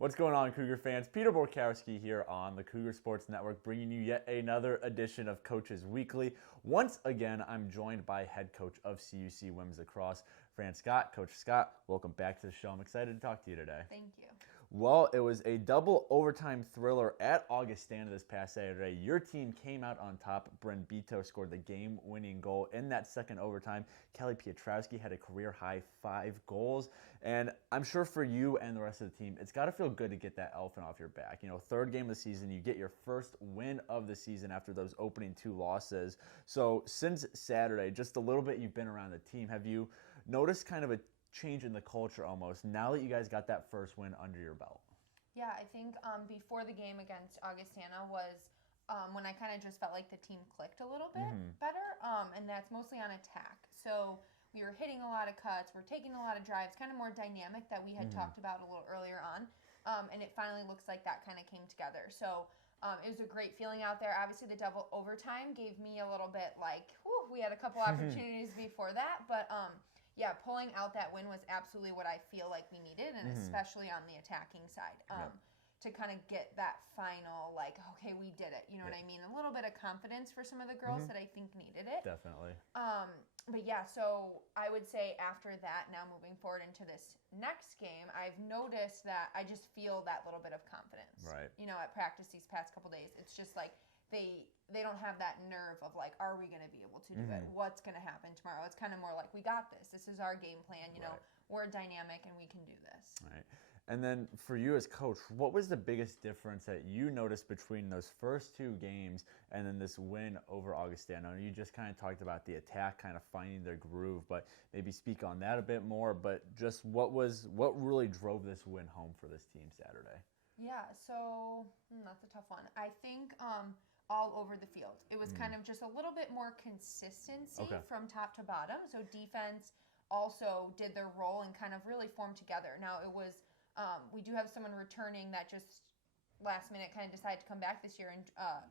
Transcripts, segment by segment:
What's going on, Cougar fans? Peter Borkowski here on the Cougar Sports Network, bringing you yet another edition of Coaches Weekly. Once again, I'm joined by head coach of CUC Women's Lacrosse, Fran Scott. Coach Scott, welcome back to the show. I'm excited to talk to you today. Thank you. Well, it was a double overtime thriller at Augustana this past Saturday. Your team came out on top. Bryn Beto scored the game-winning goal in that second overtime. Kelly Pietrowski had a career-high 5 goals. And I'm sure for you and the rest of the team, it's got to feel good to get that elephant off your back. You know, third game of the season, you get your first win of the season after those opening 2 losses. So since Saturday, just a little bit you've been around the team, have you noticed kind of a change in the culture almost now that you guys got that first win under your belt? Yeah, I think before the game against Augustana was when I kind of just felt like the team clicked a little bit better, and that's mostly on attack. So we were hitting a lot of cuts, we're taking a lot of drives, kind of more dynamic that we had talked about a little earlier on, and it finally looks like that kind of came together. So it was a great feeling out there. Obviously, the double overtime gave me a little bit like, whew, we had a couple opportunities before that, but yeah, pulling out that win was absolutely what I feel like we needed, and especially on the attacking side, to kind of get that final, like, okay, we did it. You know what I mean? A little bit of confidence for some of the girls that I think needed it. Definitely. But yeah, so I would say after that, now moving forward into this next game, I've noticed that I just feel that little bit of confidence. Right. You know, at practice these past couple days, it's just like they don't have that nerve of like, are we going to be able to do it? What's going to happen tomorrow? It's kind of more like, we got this. This is our game plan. You know, we're dynamic and we can do this. Right. And then for you as coach, what was the biggest difference that you noticed between those first 2 games and then this win over Augustana? You just kind of talked about the attack kind of finding their groove, but maybe speak on that a bit more. But just what really drove this win home for this team Saturday? Yeah, so that's a tough one. I think all over the field. It was kind of just a little bit more consistency from top to bottom. So defense also did their role and kind of really formed together. Now it was, we do have someone returning that just last minute kind of decided to come back this year and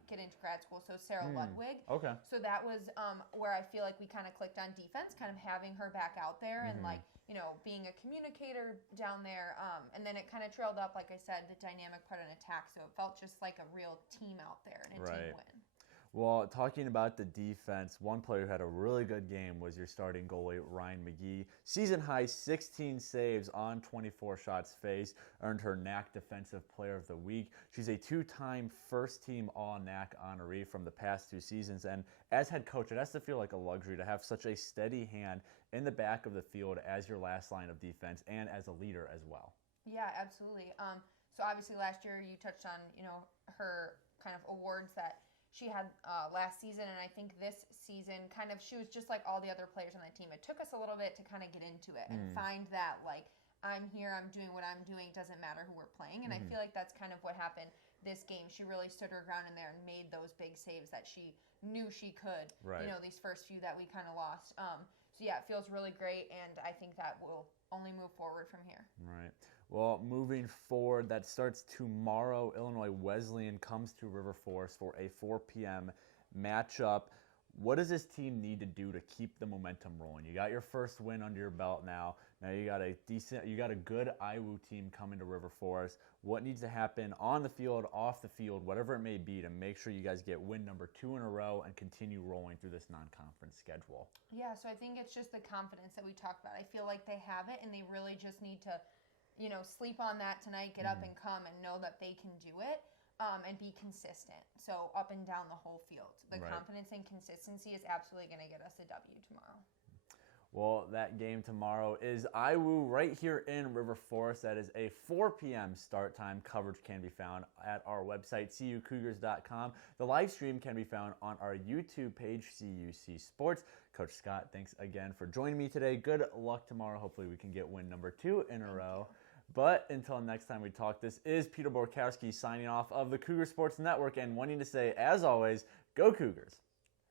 get into grad school. So Sarah Ludwig. Okay. So that was where I feel like we kind of clicked on defense, kind of having her back out there and like, you know, being a communicator down there. And then it kind of trailed up, like I said, the dynamic part on attack. So it felt just like a real team out there and a team win. Well, talking about the defense, one player who had a really good game was your starting goalie, Ryan McGee. Season high 16 saves on 24 shots faced, earned her NAC Defensive Player of the Week. She's a 2-time first-team All-NAC honoree from the past 2 seasons, and as head coach, it has to feel like a luxury to have such a steady hand in the back of the field as your last line of defense and as a leader as well. Yeah, absolutely. So obviously last year you touched on, you know, her kind of awards that she had last season, and I think this season kind of she was just like all the other players on the team. It took us a little bit to kind of get into it and find that like, I'm here, I'm doing what I'm doing, it doesn't matter who we're playing. And I feel like that's kind of what happened this game. She really stood her ground in there and made those big saves that she knew she could, you know, these first few that we kind of lost. So yeah, it feels really great, and I think that will only move forward from here. Right. Well, moving forward, that starts tomorrow. Illinois Wesleyan comes to River Forest for a 4 p.m. matchup. What does this team need to do to keep the momentum rolling? You got your first win under your belt now. Now you got a good IWU team coming to River Forest. What needs to happen on the field, off the field, whatever it may be, to make sure you guys get win number 2 in a row and continue rolling through this non-conference schedule? Yeah, so I think it's just the confidence that we talked about. I feel like they have it, and they really just need to, you know, sleep on that tonight, get up and come and know that they can do it. And be consistent. So up and down the whole field. The confidence and consistency is absolutely going to get us a W tomorrow. Well, that game tomorrow is IWU right here in River Forest. That is a 4 p.m. start time. Coverage can be found at our website, cucougars.com. The live stream can be found on our YouTube page, CUC Sports. Coach Scott, thanks again for joining me today. Good luck tomorrow. Hopefully we can get win number 2 in a row. But until next time we talk, this is Peter Borkowski signing off of the Cougar Sports Network and wanting to say, as always, go Cougars.